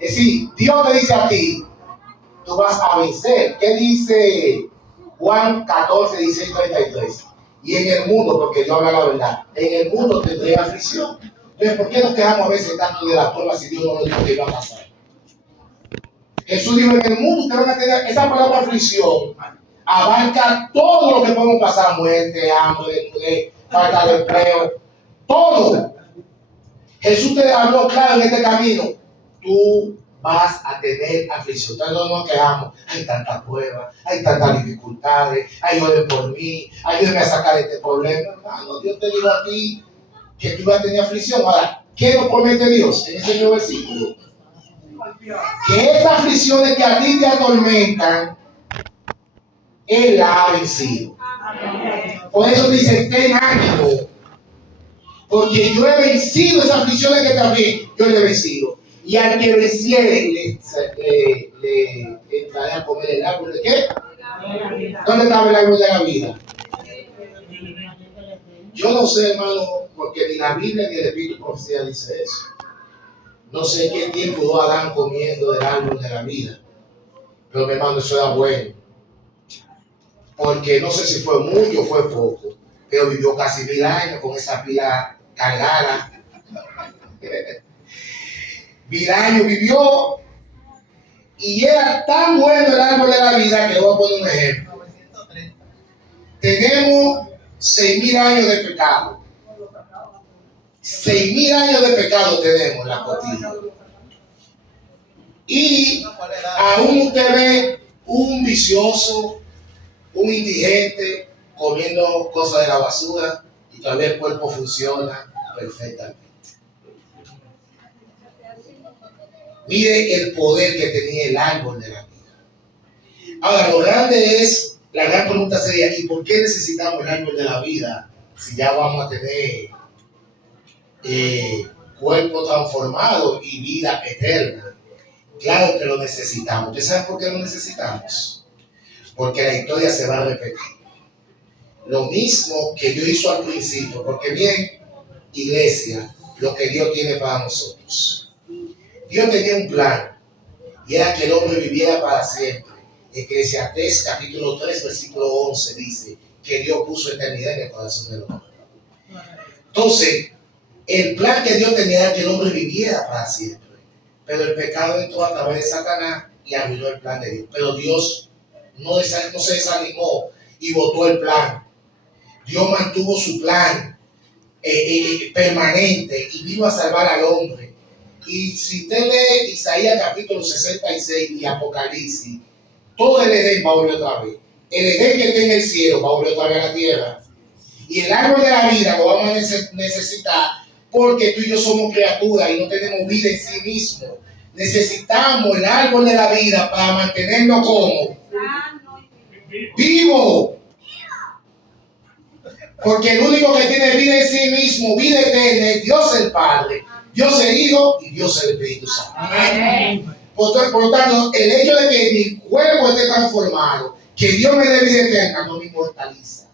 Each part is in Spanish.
Es decir, Dios te dice a ti, tú vas a vencer. ¿Qué dice Juan 14, 16, 33? Y en el mundo, porque Dios habla la verdad, en el mundo tendré aflicción. Entonces, ¿por qué nos quejamos a veces tanto de la prueba si Dios no nos dijo que iba a pasar? Jesús dijo, en el mundo ustedes van a tener esa palabra aflicción. Abarca todo lo que podemos pasar, muerte, hambre, falta de empleo, todo. Jesús te habló claro en este camino. Tú vas a tener aflicción. Entonces no nos quejamos. Hay tantas pruebas, hay tantas dificultades. Ayúdame por mí, ayúdame a sacar este problema. Hermano, Dios te dijo a ti que tú vas a tener aflicción. Ahora, ¿qué nos promete Dios en ese nuevo versículo? Que estas aflicciones que a ti te atormentan, Él la ha vencido. Por eso dice, ten ánimo. Porque yo he vencido esas aflicciones que también yo le he vencido. Y al que venciere, le entraré a comer el árbol de ¿qué? ¿Dónde estaba el árbol de la vida? Yo no sé, hermano, porque ni la Biblia ni el Espíritu Profecía dice eso. No sé qué tiempo duró Adán comiendo del árbol de la vida. Pero mi hermano, eso era bueno. Porque no sé si fue mucho o fue poco. Pero vivió casi 1000 años con esa pila cargada. 1000 años vivió. Y era tan bueno el árbol de la vida que voy a poner un ejemplo. Tenemos 6000 años de pecado. 6000 años de pecado tenemos en la cotilla. Y aún usted ve un vicioso, un indigente comiendo cosas de la basura y todavía el cuerpo funciona perfectamente. Mire el poder que tenía el árbol de la vida. Ahora, lo grande es, la gran pregunta sería, ¿y por qué necesitamos el árbol de la vida si ya vamos a tener cuerpo transformado y vida eterna? Claro que lo necesitamos. ¿Usted sabe por qué lo necesitamos? Porque la historia se va a repetir. Lo mismo que Dios hizo al principio, porque bien, iglesia, lo que Dios tiene para nosotros. Dios tenía un plan y era que el hombre viviera para siempre. Eclesiastés capítulo 3, versículo 11 dice que Dios puso eternidad en el corazón del hombre. Entonces, el plan que Dios tenía era que el hombre viviera para siempre. Pero el pecado entró a través de Satanás y arruinó el plan de Dios. Pero Dios no se desanimó y votó el plan. Dios mantuvo su plan permanente y vino a salvar al hombre. Y si usted lee Isaías capítulo 66 y Apocalipsis, todo el Edén va a volver otra vez. El Edén que está en el cielo va a volver otra vez a la tierra. Y el árbol de la vida lo vamos a necesitar porque tú y yo somos criaturas y no tenemos vida en sí mismo. Necesitamos el árbol de la vida para mantenernos como vivo. Porque el único que tiene vida en sí mismo, vida eterna, es Dios el Padre, Dios el Hijo y Dios el Espíritu Santo. Amén. Por lo tanto, el hecho de que mi cuerpo esté transformado, que Dios me dé vida eterna, no me inmortaliza.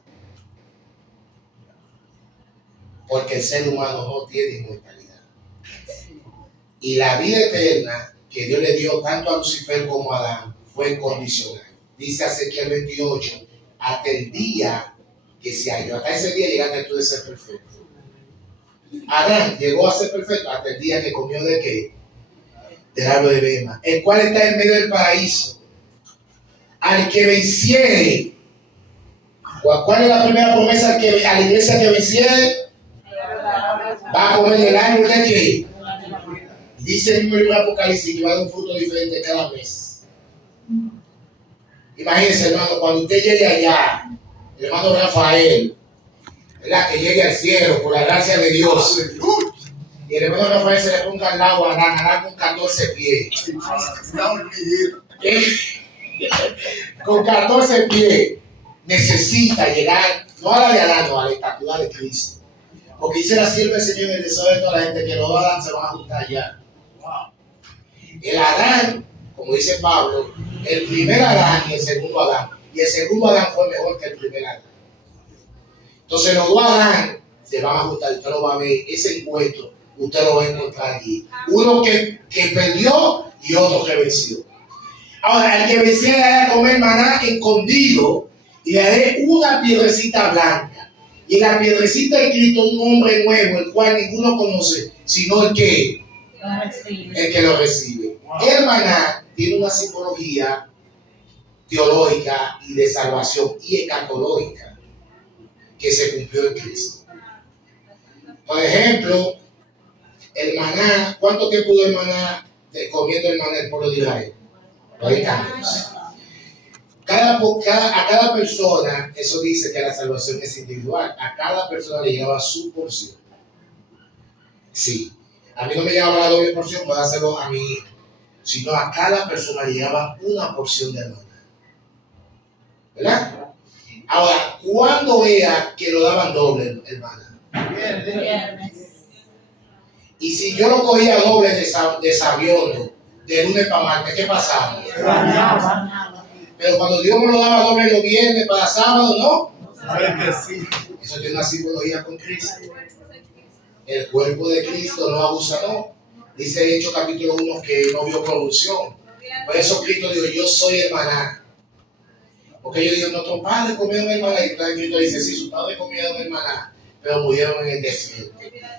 Porque el ser humano no tiene inmortalidad. Y la vida eterna que Dios le dio tanto a Lucifer como a Adán fue condicional. Dice Ezequiel 28, hasta el día que se halló. Hasta ese día llegaste tú de ser perfecto. Adán llegó a ser perfecto hasta el día que comió de qué? Del árbol de Bema, el cual está en medio del paraíso. Al que venciere. ¿Cuál es la primera promesa a la iglesia que venciere? Va a comer del árbol de qué? Dice el mismo libro de Apocalipsis que va a dar un fruto diferente cada mes. Imagínense, hermano, cuando usted llegue allá, el hermano Rafael, ¿verdad? Que llegue al cielo por la gracia de Dios. Y el hermano Rafael se le ponga al lado a Adán con 14 pies. Con 14 pies necesita llegar, no a la de Adán, no a la estatura de Cristo. Porque dice la sierva del Señor en el deseo de toda la gente que los dos Adán se van a juntar allá. El Adán, como dice Pablo, el primer Adán y el segundo Adán. Y el segundo Adán fue mejor que el primer Adán. Entonces los dos Adán se van a juntar, usted lo va a ver, ese encuentro, usted lo va a encontrar allí. Uno que perdió y otro que venció. Ahora, el que venciera le haré comer maná escondido y le haré una piedrecita blanca. Y en la piedrecita he escrito un nombre nuevo, el cual ninguno conoce, sino el que lo recibe. El maná tiene una simbología teológica y de salvación y escatológica que se cumplió en Cristo. Por ejemplo, el maná, ¿cuánto tiempo duró el maná comiendo el maná el pueblo de Israel? 40 años. A cada persona, eso dice que la salvación es individual, a cada persona le llegaba su porción. Sí, a mí no me llegaba la doble porción, puedo hacerlo a mi hijo, sino a cada persona le llegaba una porción de maná. ¿Verdad? Ahora, ¿cuándo era que lo daban doble el maná? Viernes. Y si yo lo cogía doble de sabiondo, de lunes para martes, ¿qué pasaba? Pero cuando Dios me lo daba doble los viernes para sábado, ¿no? Eso tiene una simbología con Cristo. El cuerpo de Cristo no abusa, no. Dice Hechos capítulo 1 que no vio corrupción. Por eso Cristo dijo, yo soy el maná. Porque ellos dijeron, nuestros padres comieron el maná. Y entonces Cristo dice, sí, sus padres comieron el maná, pero murieron en el desierto.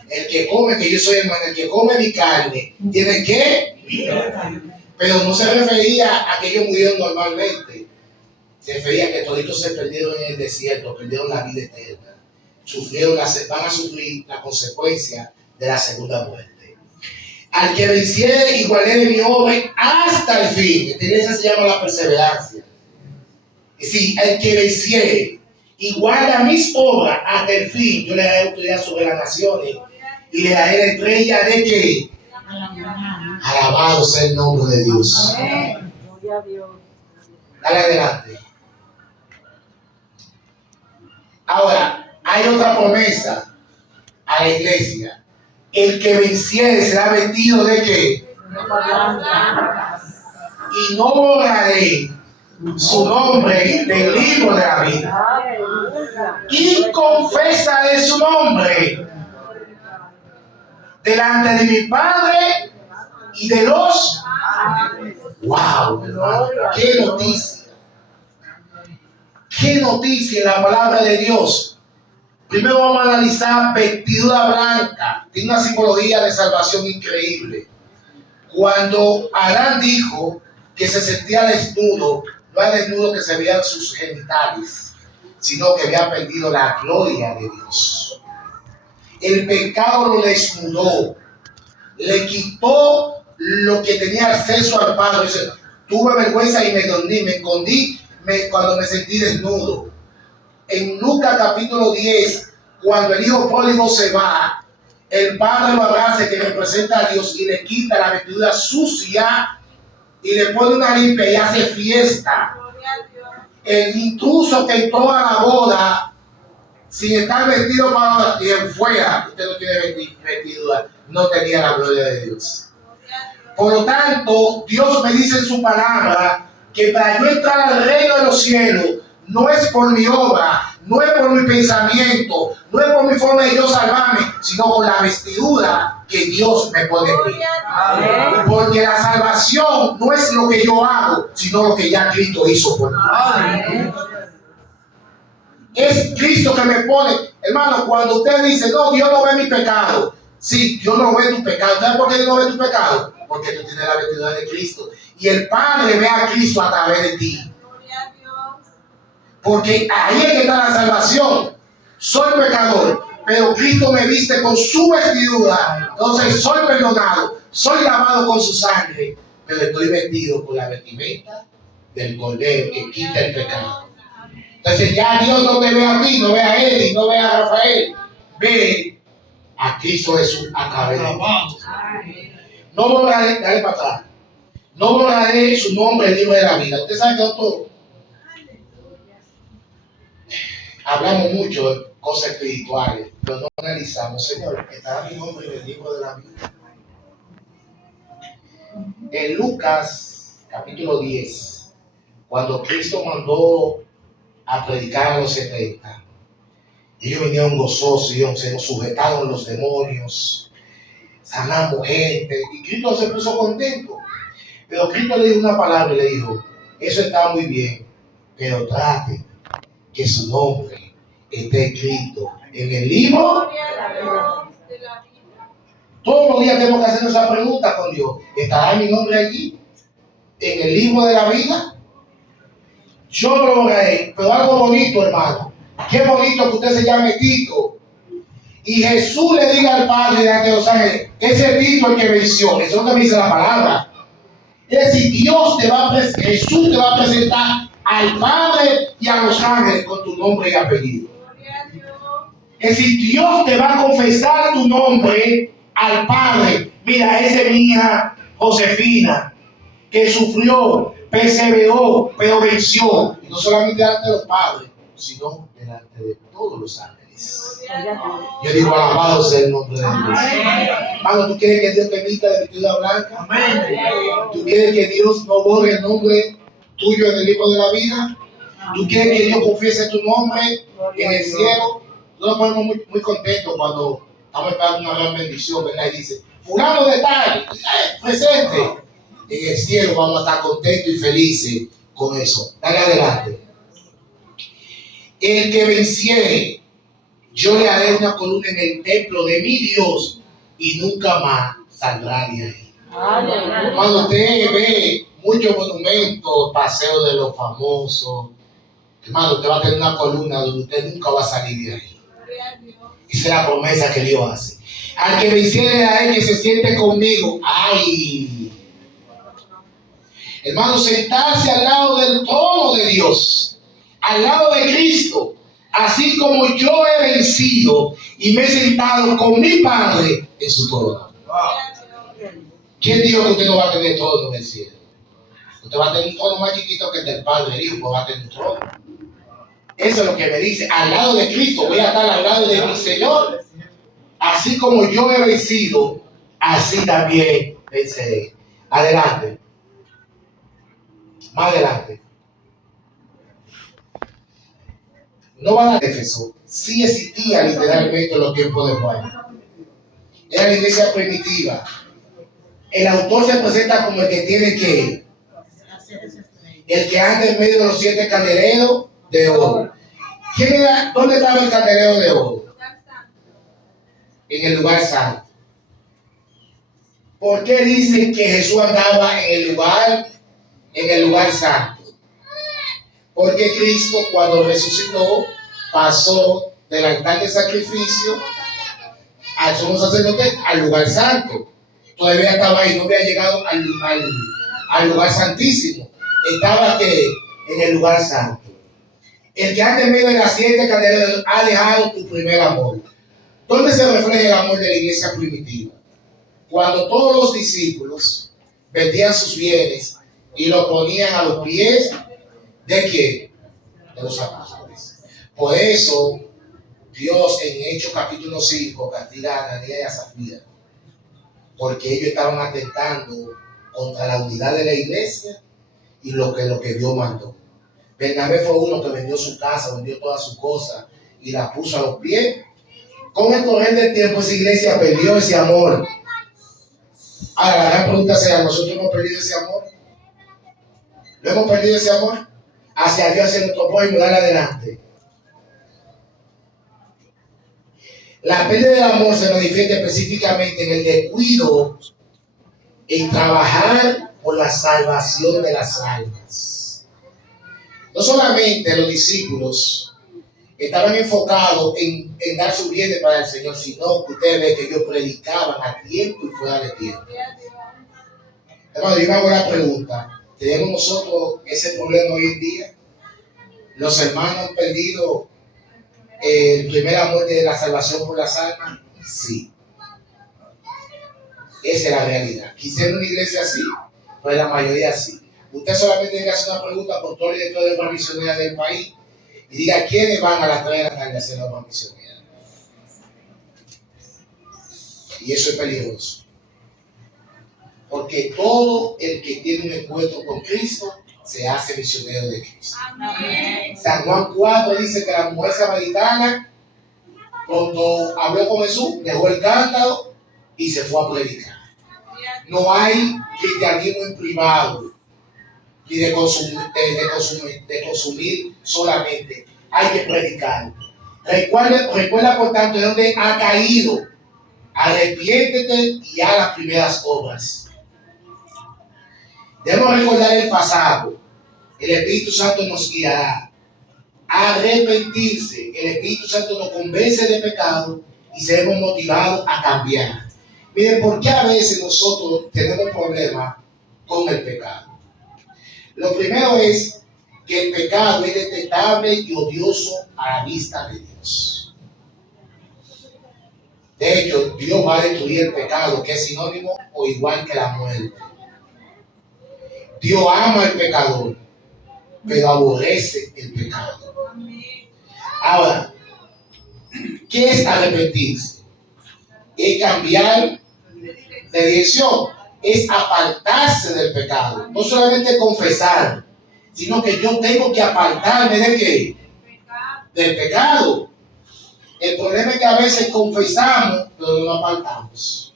El que come, que yo soy el maná, el que come mi carne, tiene que vida. Pero no se refería a que ellos murieron normalmente. Se refería a que toditos se perdieron en el desierto, perdieron la vida eterna. Van a sufrir la consecuencia de la segunda muerte. Al que venciere, igualaré mi obra hasta el fin. Esa se llama la perseverancia. Es decir, al que venciere, iguala mis obras hasta el fin. Yo le daré autoridad sobre las naciones y le daré la estrella de que alabado sea el nombre de Dios. Dale adelante. Ahora, hay otra promesa a la iglesia. El que venciere será vestido de qué? Y no borraré su nombre del libro de la vida. Y confesaré su nombre delante de mi Padre y de los... ¡Wow! Hermano, ¡qué noticia! ¡Qué noticia en la palabra de Dios! Primero vamos a analizar vestidura blanca. Tiene una simbología de salvación increíble. Cuando Adán dijo que se sentía desnudo, no era desnudo que se veían sus genitales, sino que había perdido la gloria de Dios. El pecado lo desnudó, le quitó lo que tenía acceso al Padre. Dice, tuve vergüenza y me escondí cuando me sentí desnudo. En Lucas capítulo 10, cuando el hijo pródigo se va, el padre lo abraza, que representa a Dios, y le quita la vestidura sucia y le pone una limpia y hace fiesta. El intruso que entró a la boda sin estar vestido para quien fuera, usted no tiene vestidura, no tenía la gloria de Dios. Por lo tanto, Dios me dice en su palabra que para yo entrar al reino de los cielos, no es por mi obra, no es por mi pensamiento, no es por mi forma de yo salvarme, sino por la vestidura que Dios me pone en mí. Porque la salvación no es lo que yo hago, sino lo que ya Cristo hizo por mí. Es Cristo que me pone. Hermano, cuando usted dice, no, Dios no ve mi pecado. Sí, Dios no ve tu pecado. ¿Sabes por qué Dios no ve tu pecado? Porque tú tienes la vestidura de Cristo. Y el Padre ve a Cristo a través de ti. Porque ahí es que está la salvación. Soy pecador, pero Cristo me viste con su vestidura. Entonces soy perdonado, soy lavado con su sangre, pero estoy vestido con la vestimenta del Cordero que quita el pecado. Entonces ya Dios no te ve a ti, no ve a Eddie, no ve a Rafael, ve a Cristo Jesús a través de ti. No borraré, dale para atrás. No borraré su nombre del libro de la vida. Usted sabe que nosotros hablamos mucho de cosas espirituales, pero no analizamos. Señor, ¿estará mi nombre en el libro de la vida? En Lucas capítulo 10, cuando Cristo mandó a predicar a los 70, ellos vinieron gozosos y se nos sujetaron los demonios, sanamos gente, y Cristo se puso contento. Pero Cristo le dijo una palabra y le dijo, eso está muy bien, pero trate que su nombre esté escrito en el libro. Todos los días tenemos que hacer esa pregunta con Dios. ¿Estará mi nombre allí? ¿En el libro de la vida? Yo no lo lograré, pero algo bonito, hermano. Qué bonito que usted se llame Tito. Y Jesús le diga al Padre de los ángeles, ese Tito el que venció. Eso es lo que me dice la palabra. Es decir, Jesús te va a presentar al Padre y a los ángeles con tu nombre y apellido. Es decir, Dios te va a confesar tu nombre al Padre. Mira, esa es mi hija Josefina, que sufrió, perseveró, pero venció. Y no solamente delante de los padres, sino delante de todos los ángeles. Yo digo, alabado sea el nombre de Dios. Hermano, ¿tú quieres que Dios te vista de vestidura blanca? ¿Tú quieres que Dios no borre el nombre tuyo en el libro de la vida? ¿Tú quieres que Dios confiese tu nombre en el cielo? Nosotros nos ponemos muy contentos cuando estamos esperando una gran bendición, ¿verdad? Y dice, fulano de tal, presente. En el cielo vamos a estar contentos y felices con eso. Dale adelante. El que venciere, yo le haré una columna en el templo de mi Dios y nunca más saldrá de ahí. Cuando usted ve muchos monumentos, paseos de los famosos, hermano, usted va a tener una columna donde usted nunca va a salir de ahí. Esa es la promesa que Dios hace. Al que venciere a él, que se siente conmigo. ¡Ay! Hermano, sentarse al lado del trono de Dios, al lado de Cristo, así como yo he vencido y me he sentado con mi Padre en su trono. ¿Quién dijo que usted no va a tener trono en el cielo? Usted va a tener un trono más chiquito que el del Padre, el Hijo, pues va a tener un trono. Eso es lo que me dice, al lado de Cristo, voy a estar al lado de mi Señor. Así como yo he vencido, así también venceré. Adelante. Más adelante. No van a Éfeso. Sí existía literalmente en los tiempos de Juan. Era la iglesia primitiva. El autor se presenta como el que tiene que, el que anda en medio de los 7 candeleros de oro. ¿Quién era? ¿Dónde estaba el candelero de oro? En el lugar santo. ¿Por qué dicen que Jesús andaba en el lugar santo? Porque Cristo, cuando resucitó, pasó del altar de sacrificio al sumo sacerdote al lugar santo. Todavía estaba ahí, no había llegado al lugar santísimo. Estaba en el lugar santo. El que anda en medio de las 7 candeleras ha dejado tu primer amor. ¿Dónde se refleja el amor de la iglesia primitiva? Cuando todos los discípulos vendían sus bienes y lo ponían a los pies ¿de quién? De los apóstoles. Por eso Dios en Hechos capítulo 5 castiga a Ananías y a Zafira, porque ellos estaban atentando contra la unidad de la iglesia y lo que Dios mandó. Bernabé fue uno que vendió su casa, vendió todas sus cosas y la puso a los pies. Con el correr del tiempo esa iglesia perdió ese amor. Ahora la gran pregunta será, ¿nosotros hemos perdido ese amor? ¿No hemos perdido ese amor? Hacia Dios, hacia nuestro pueblo, dar adelante. La pérdida del amor se manifiesta específicamente en el descuido en trabajar por la salvación de las almas. No solamente los discípulos estaban enfocados en dar su bienes para el Señor, sino que ustedes ven que ellos predicaban a tiempo y fuera de tiempo. Hermano, yo me hago la pregunta, ¿tenemos nosotros ese problema hoy en día? ¿Los hermanos han perdido el primer amor de la salvación por las almas? Sí. Esa es la realidad. Quisiera una iglesia así, pero la mayoría sí. Usted solamente tiene que hacer una pregunta por todo el director de obras misioneras del país y diga quiénes van a las 3 de la tarde a hacer la obra misionera. Y eso es peligroso. Porque todo el que tiene un encuentro con Cristo se hace misionero de Cristo. Amén. San Juan 4 dice que la mujer samaritana, cuando habló con Jesús, dejó el cántaro y se fue a predicar. No hay cristianismo en privado y de consumir solamente. Hay que predicar. Recuerda por tanto de dónde ha caído. Arrepiéntete y haz las primeras obras. Debemos recordar el pasado. El Espíritu Santo nos guiará a arrepentirse. El Espíritu Santo nos convence de pecado y seremos motivados a cambiar. Miren, ¿por qué a veces nosotros tenemos problemas con el pecado? Lo primero es que el pecado es detestable y odioso a la vista de Dios. De hecho, Dios va a destruir el pecado, que es sinónimo o igual que la muerte. Dios ama al pecador, pero aborrece el pecado. Ahora, ¿qué es arrepentirse? Es cambiar de dirección, es apartarse del pecado. No solamente confesar, sino que yo tengo que apartarme ¿de qué? Del pecado. El problema es que a veces confesamos, pero no nos apartamos.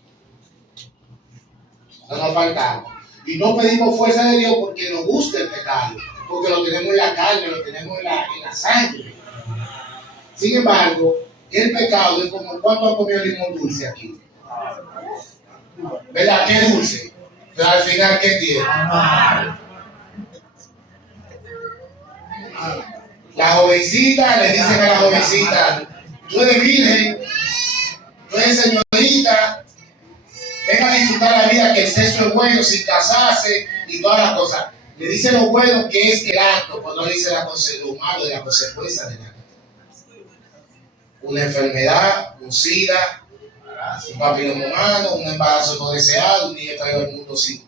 No nos apartamos. Y no pedimos fuerza de Dios porque nos gusta el pecado, porque lo tenemos en la carne, lo tenemos en la sangre. Sin embargo, el pecado es como cuando ha comido limón dulce aquí. ¿Verdad? ¿Qué dulce? Pero al final, ¿qué tiene? La jovencita le dicen a la jovencita: tú eres virgen, tú eres señorita, ven a disfrutar la vida, que el sexo es bueno sin casarse y todas las cosas. Le dice lo bueno que es el acto, pero no le dice lo malo de la consecuencia del acto. Una enfermedad, un SIDA, un papiloma humano, un embarazo no deseado, un niño traído al mundo sin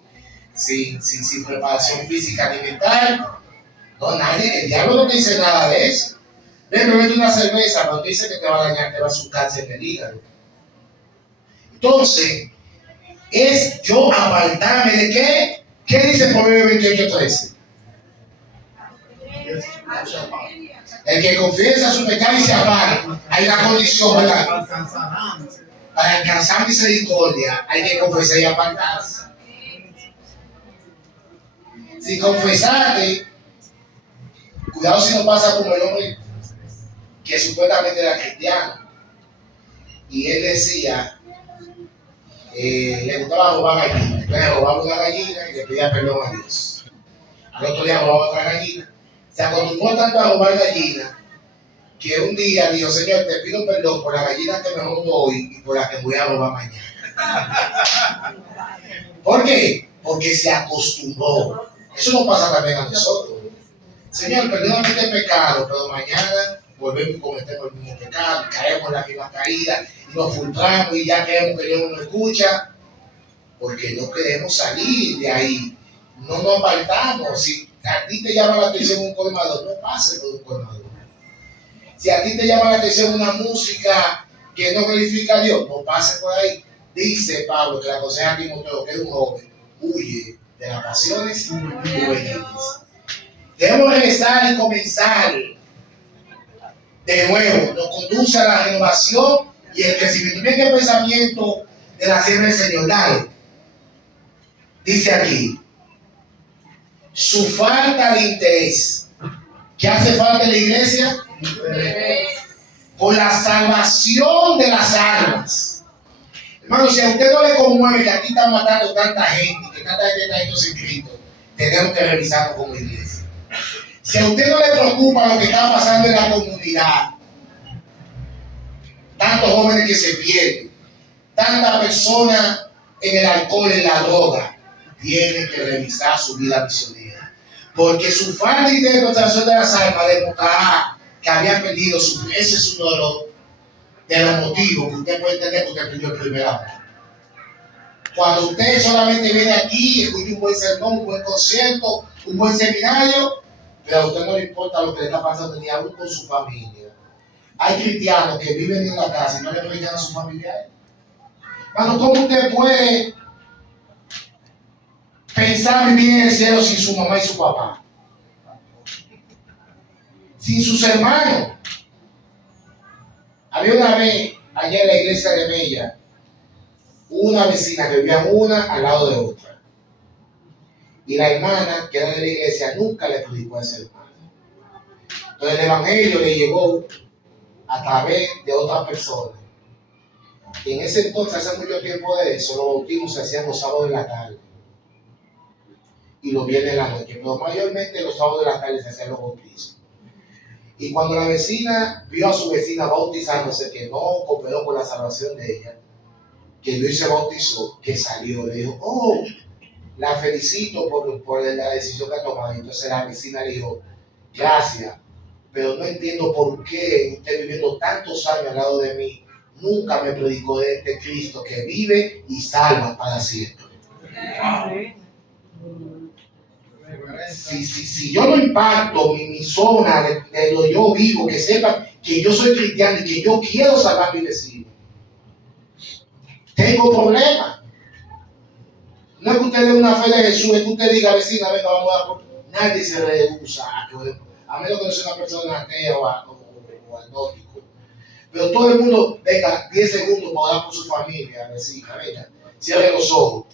preparación física ni mental. No, nadie, el diablo no te dice nada de eso. Ven, bebete una cerveza, cuando dice que te va a dañar, te va a hacer un cáncer del hígado. Entonces, es yo apartarme de qué. ¿Qué dice Proverbios 28:13? El que confiesa su pecado y se aparta. Hay una condición, ¿verdad? Para alcanzar misericordia hay que confesar y apartarse. Si confesarte, cuidado si no pasa como el hombre que supuestamente era cristiano. Y él decía, le gustaba robar gallinas. Entonces robaba una gallina y le pedía perdón a Dios. Al otro día robaba otra gallina. Se acostumbró tanto a robar gallinas que un día dijo: Señor, te pido perdón por la gallina que me robo hoy y por la que voy a robar mañana. ¿Por qué? Porque se acostumbró. Eso no pasa también a nosotros. Señor, perdóname este pecado, pero mañana volvemos a cometer el mismo pecado, caemos en la misma caída y nos frustramos y ya creemos que Dios no nos escucha, porque no queremos salir de ahí. No nos apartamos. Si a ti te llama la atención un colmador, no pases por un colmador. Si a ti te llama la atención una música que no glorifica a Dios, no pases por ahí. Dice Pablo que le aconseja a Timoteo, que es un joven, huye de las pasiones juveniles. Debemos regresar y comenzar de nuevo. Nos conduce a la renovación y el crecimiento. Miren qué pensamiento de la sierva del Señor. Dale. Dice aquí: su falta de interés. ¿Qué hace falta en la iglesia? Por la salvación de las almas. Hermano, si a usted no le conmueve que aquí están matando tanta gente, que tanta gente está yendo sin Cristo, tenemos que revisarlo como iglesia. Si a usted no le preocupa lo que está pasando en la comunidad, tantos jóvenes que se pierden, tantas personas en el alcohol, en la droga, tiene que revisar su vida misionera. Porque su falta de interpretación de las almas demostrará que había perdido ese es uno de los motivos que usted puede entender que usted perdió el primer amor. Cuando usted solamente viene aquí, escucha un buen sermón, un buen concierto, un buen seminario, pero a usted no le importa lo que le está pasando ni aún con su familia. Hay cristianos que viven en la casa y no le predican a sus familiares. Hermano, ¿cómo usted puede pensar vivir en el cielo sin su mamá y su papá? Sin sus hermanos. Había una vez allá en la iglesia de Mella una vecina que vivía una al lado de otra. Y la hermana, que era de la iglesia, nunca le predicó a esa hermana. Entonces el evangelio le llegó a través de otra persona. Y en ese entonces, hace mucho tiempo de eso, los bautismos se hacían los sábados de la tarde y los viernes de la noche, pero mayormente los sábados de la tarde se hacían los bautismos. Y cuando la vecina vio a su vecina bautizándose, que no cooperó con la salvación de ella, que Dios se bautizó, que salió, le dijo, oh, la felicito por la decisión que ha tomado. Entonces la vecina le dijo, gracias, pero no entiendo por qué usted viviendo tantos años al lado de mí, nunca me predicó de este Cristo que vive y salva para siempre. Si yo no impacto mi zona de donde yo vivo, que sepa que yo soy cristiano y que yo quiero salvar a mi vecino, tengo problemas. No es que usted dé una fe de Jesús, es que usted diga, vecina, venga, vamos a... Nadie se rehúsa a menos que no sea una persona atea o agnóstico. Pero todo el mundo, venga, 10 segundos para orar por su familia, vecina, venga, cierre los ojos.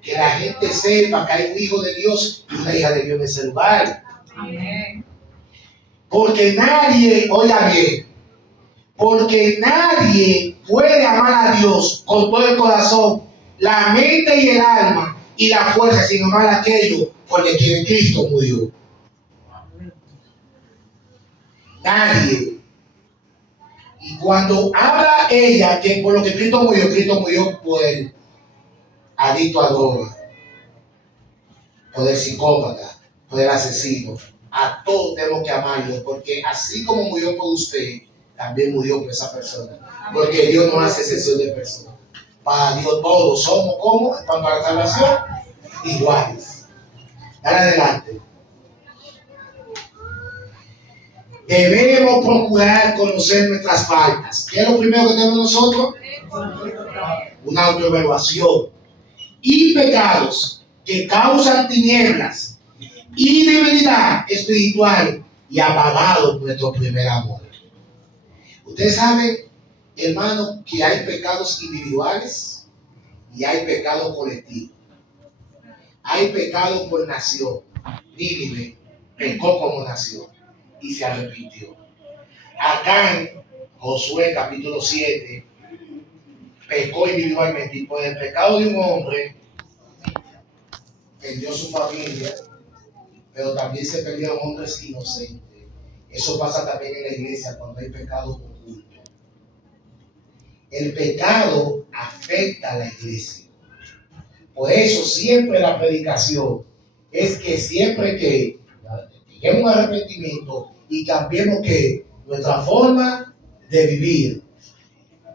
Que la gente sepa que hay un hijo de Dios y una hija de Dios en ese lugar. Amén. Porque nadie, oiga bien, porque nadie puede amar a Dios con todo el corazón, la mente y el alma y la fuerza, sino amar aquello por el que Cristo murió. Nadie. Y cuando habla ella que por lo que Cristo murió por el adicto a droga, por el psicópata, por el asesino. A todos tenemos que amarlo, porque así como murió por usted, también murió por esa persona. Porque Dios no hace excepción de personas. Para Dios todos somos como, para la salvación, iguales. Dale adelante. Debemos procurar conocer nuestras faltas. ¿Qué es lo primero que tenemos nosotros? Una autoevaluación. Y pecados que causan tinieblas y debilidad espiritual y apagado nuestro primer amor. Ustedes saben, hermano, que hay pecados individuales y hay pecados colectivos. Hay pecado por nación. Nínive pecó como nación y se arrepintió. Acán, Josué capítulo 7, pecó individualmente y por el pecado de un hombre perdió su familia, pero también se perdieron hombres inocentes. Eso pasa también en la iglesia cuando hay pecado oculto. El pecado afecta a la iglesia. Por eso siempre la predicación es que siempre que lleguemos un arrepentimiento y cambiemos que nuestra forma de vivir.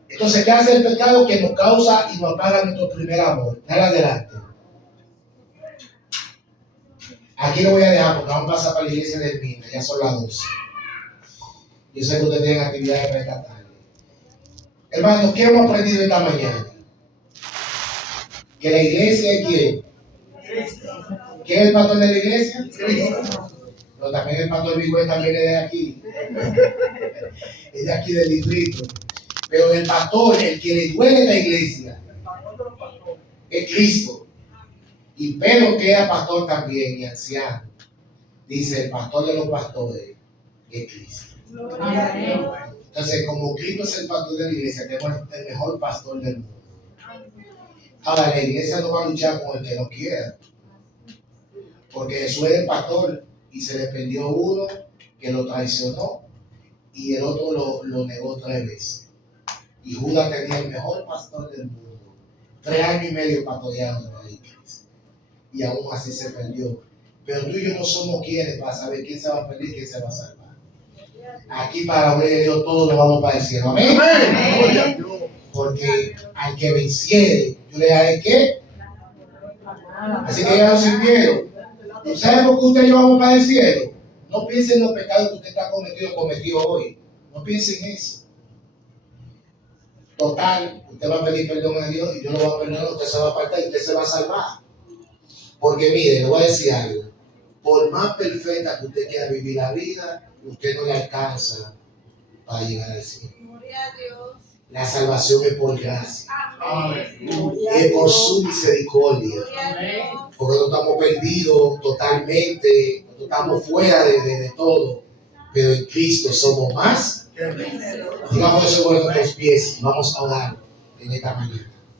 Entonces, ¿qué hace el pecado? Que nos causa y nos apaga nuestro primer amor. Dale adelante. Aquí lo voy a dejar porque vamos a pasar para la iglesia del Mina, ya son las 12. Yo sé que ustedes tienen actividades para esta tarde. Hermanos, ¿qué hemos aprendido esta mañana? Que la iglesia es quién. ¿Quién es el pastor de la iglesia? Cristo. Pero también el pastor Miguel también es de aquí. Es de aquí del distrito. Pero el pastor, el que le duele la iglesia, es Cristo. Y Pedro, que era pastor también y anciano, dice: el pastor de los pastores es Cristo. Entonces, como Cristo es el pastor de la iglesia, tenemos el mejor pastor del mundo. Ahora, la iglesia no va a luchar con el que no quiera, porque Jesús era el pastor y se le perdió uno que lo traicionó y el otro lo negó 3 veces. Y Judas tenía el mejor pastor del mundo, 3 años y medio pastoreando en la iglesia, y aún así se perdió. Pero tú y yo no somos quienes para saber quién se va a perder y quién se va a salvar. Aquí para la gloria de Dios todos nos vamos para el cielo. Amén. Amén. Porque al que venciere, yo le daré ¿qué? Así que ya no sin miedo. ¿Tú sabes por qué usted y yo vamos para el cielo? No piense en los pecados que usted está cometido hoy. No piense en eso. Total, usted va a pedir perdón a Dios y yo lo voy a perdonar, usted se va a apartar y usted se va a salvar. Porque mire, le voy a decir algo. Por más perfecta que usted quiera vivir la vida, usted no le alcanza para llegar al cielo. La salvación es por gracia. Es por su misericordia. Porque no estamos perdidos totalmente, no estamos fuera de todo, pero en Cristo somos más. Digamos eso con nuestros pies. Vamos a orar en esta mañana.